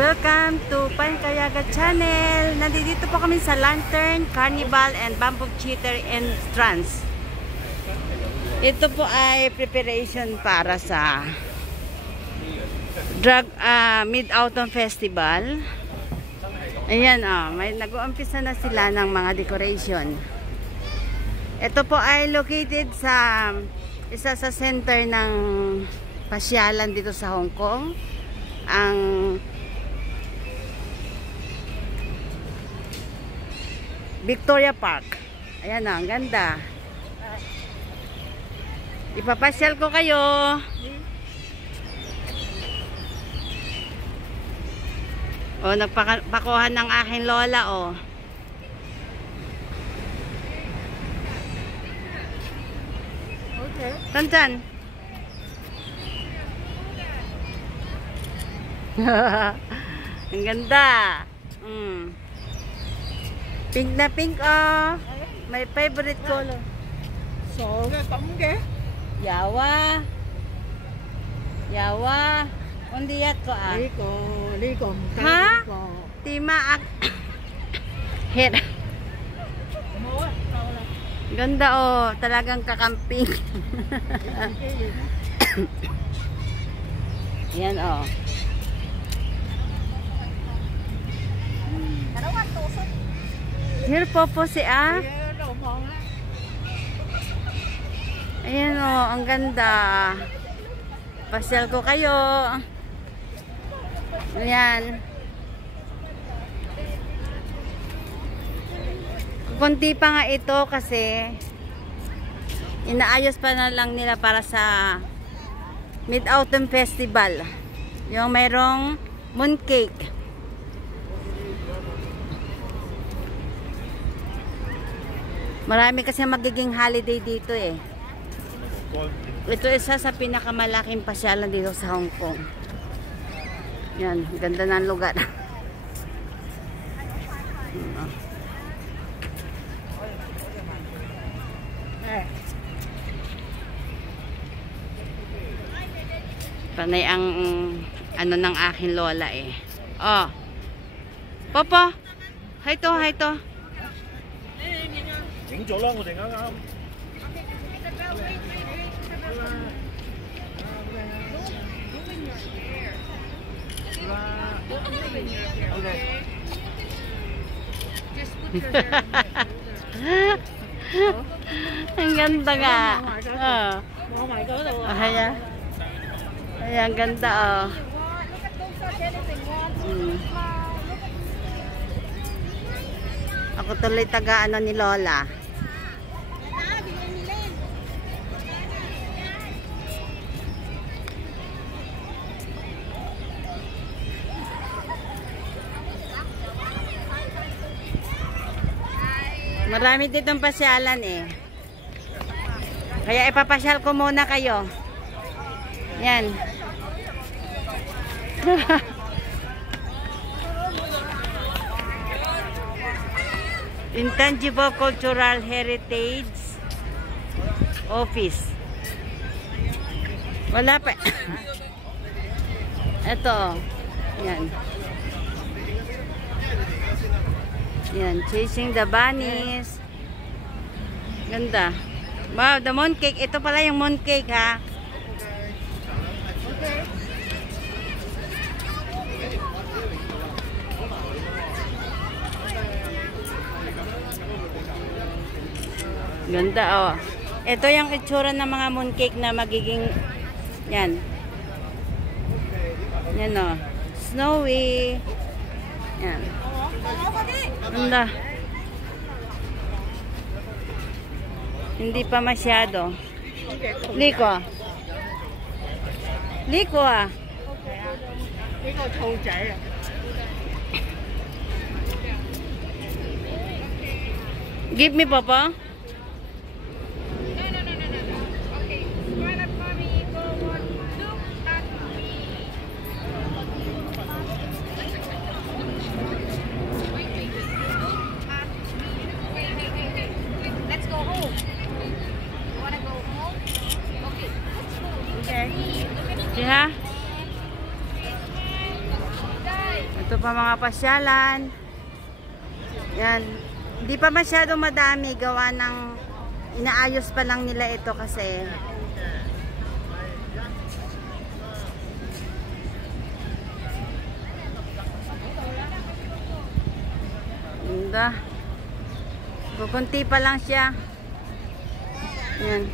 Welcome to Pankayaga Channel. Nandito po kami sa Lantern, Carnival, and Bamboo Theater Entrance. Ito po ay preparation para sa Mid-Autumn Festival. Ayan, may nag-uumpisa na sila ng mga decoration. Ito po ay located sa isa sa center ng pasyalan dito sa Hong Kong. Ang Victoria Park. Ayan ang ganda. Ipapasyal ko kayo. O, nagpakuhan ng aking lola, o. Okay. Tantan. Ang ganda. Pink na pink, oh. My favorite color. So, tấm ghé. Yawa. Yawa. Undiyat ko, ah. Lý còn Ha? Tima ak. Head. Ganda, oh. Talagang kakamping. Yan, oh. Here po siya. Ayan, oh. Ang ganda. Pasyal ko kayo. Ayan. Kunti pa nga ito kasi inaayos pa na lang nila para sa Mid-Autumn Festival. Yung mayroong mooncake. Marami kasi magiging holiday dito eh. Ito isa sa pinakamalaking pasyalan dito sa Hong Kong. Yan, ganda ng lugar. Panay ang ano ng aking lola eh. Oh. Popo. Hi to, hi to. 影咗啦，我哋啱啱。Ang ganda nga. Ngồi ngoài cửa luôn. Ayan. Ayan, ganda, oh. Ako tuloy taga-ano ni Lola. Marami ditong pasyalan eh. Kaya ipapasyal ko muna kayo. Yan. Intangible Cultural Heritage Office. Wala pa. Ito. Yan. Yan. Chasing the Bunnies. Ganda. Wow, the mooncake. Ito pala yung mooncake, ha? Ganda, oh. Ito yung itsura ng mga mooncake na magiging yan. Yan, oh. Snowy. Yan. Ganda. Hindi pa masyado. Liko. Liko, ah. Liko兔仔啊. Give me, Papa. Yeah. Ito pa mga pasyalan. Yan. Hindi pa masyadong madami. Gawa ng inaayos pa lang nila ito kasi. Ganda. Kukunti pa lang siya. Yan.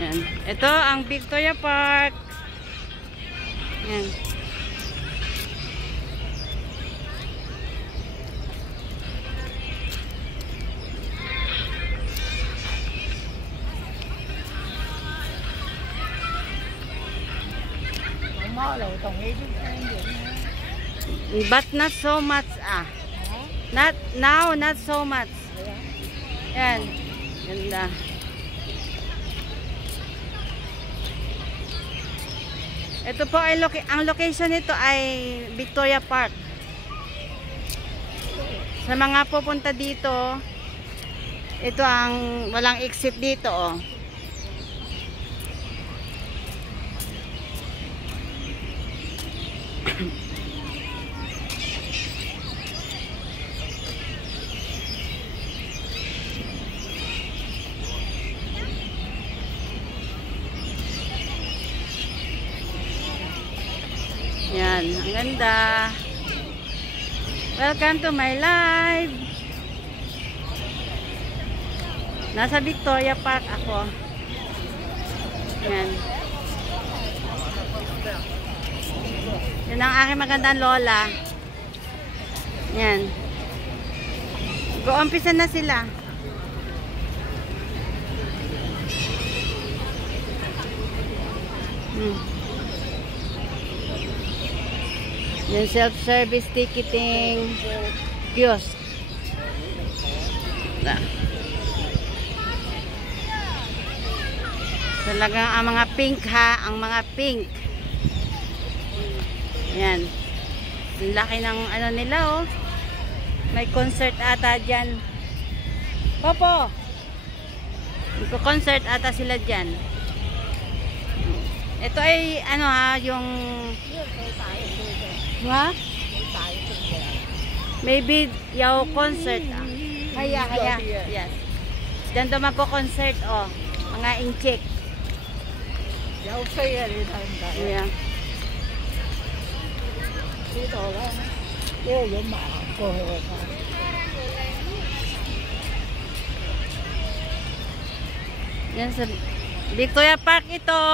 Yan. Ito ang Victoria Park. Yan. But not so much Not now, not so much. Yan. Ganda. Ito po ay ang location nito ay Victoria Park. Sa mga pupunta dito, ito ang walang exit dito, oh. Yan, ang ganda. Welcome to my live. Nasa Victoria Park ako. Yan. Yan ang aking magandang lola. Yan. Go-umpisa na sila. Yung self-service ticketing kiosk. Talagang ang mga pink ha, ang mga pink. Yan. Ang laki ng ano nila oh. May concert ata dyan. Popo! Magko-concert ata sila dyan. Ito ay ano ha, yung ha? Maybe yaw concert ah. Kaya. Yes. Diyan daw magko-concert oh. Mga incheck. Yaw saya rin ang dahil. Yeah. Dito lang. Dito yung maako. Yan sa Victoria Park ito.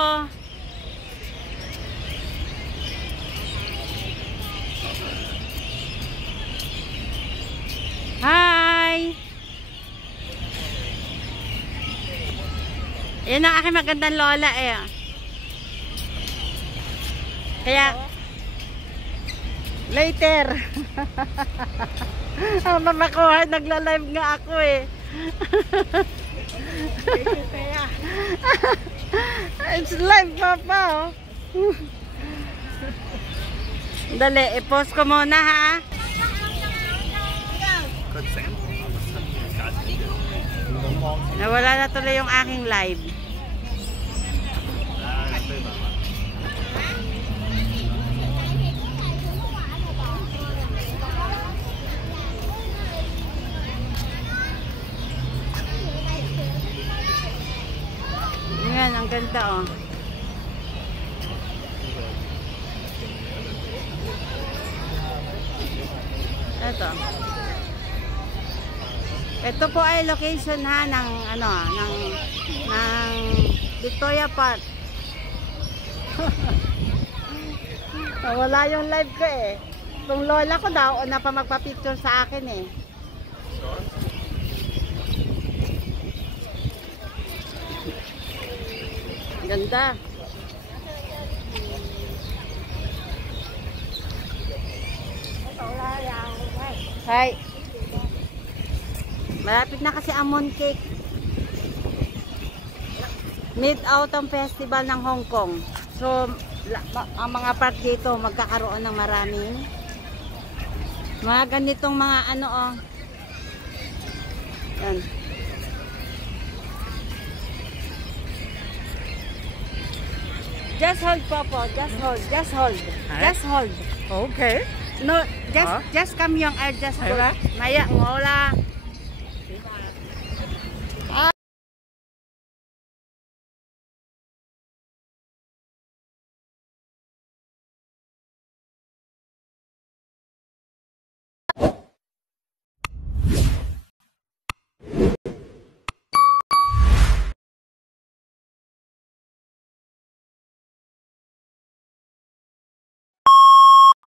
Hi! Yan ang aking magandang lola eh. Kaya later. Ang mamakuha, nagla-live nga ako eh. It's live papa oh. Dali, i-post ko muna ha. Nawala na tuloy yung aking live. Yan, ang ganda oh. Ito po ay location ha ng ano ng Victoria Park. Wala yung live ko eh. Yung lola ko daw na pa magpa-picture sa akin eh. Ganda. Hi. Malapit na kasi ang mooncake. Mid-Autumn Festival ng Hong Kong. So, ang mga part dito magkakaroon ng maraming mga ganitong mga ano oh. Yan. Just hold, Popo. Just hold. Just hold. Just hold. Okay. No, just come yung just hold. Maya, ngola.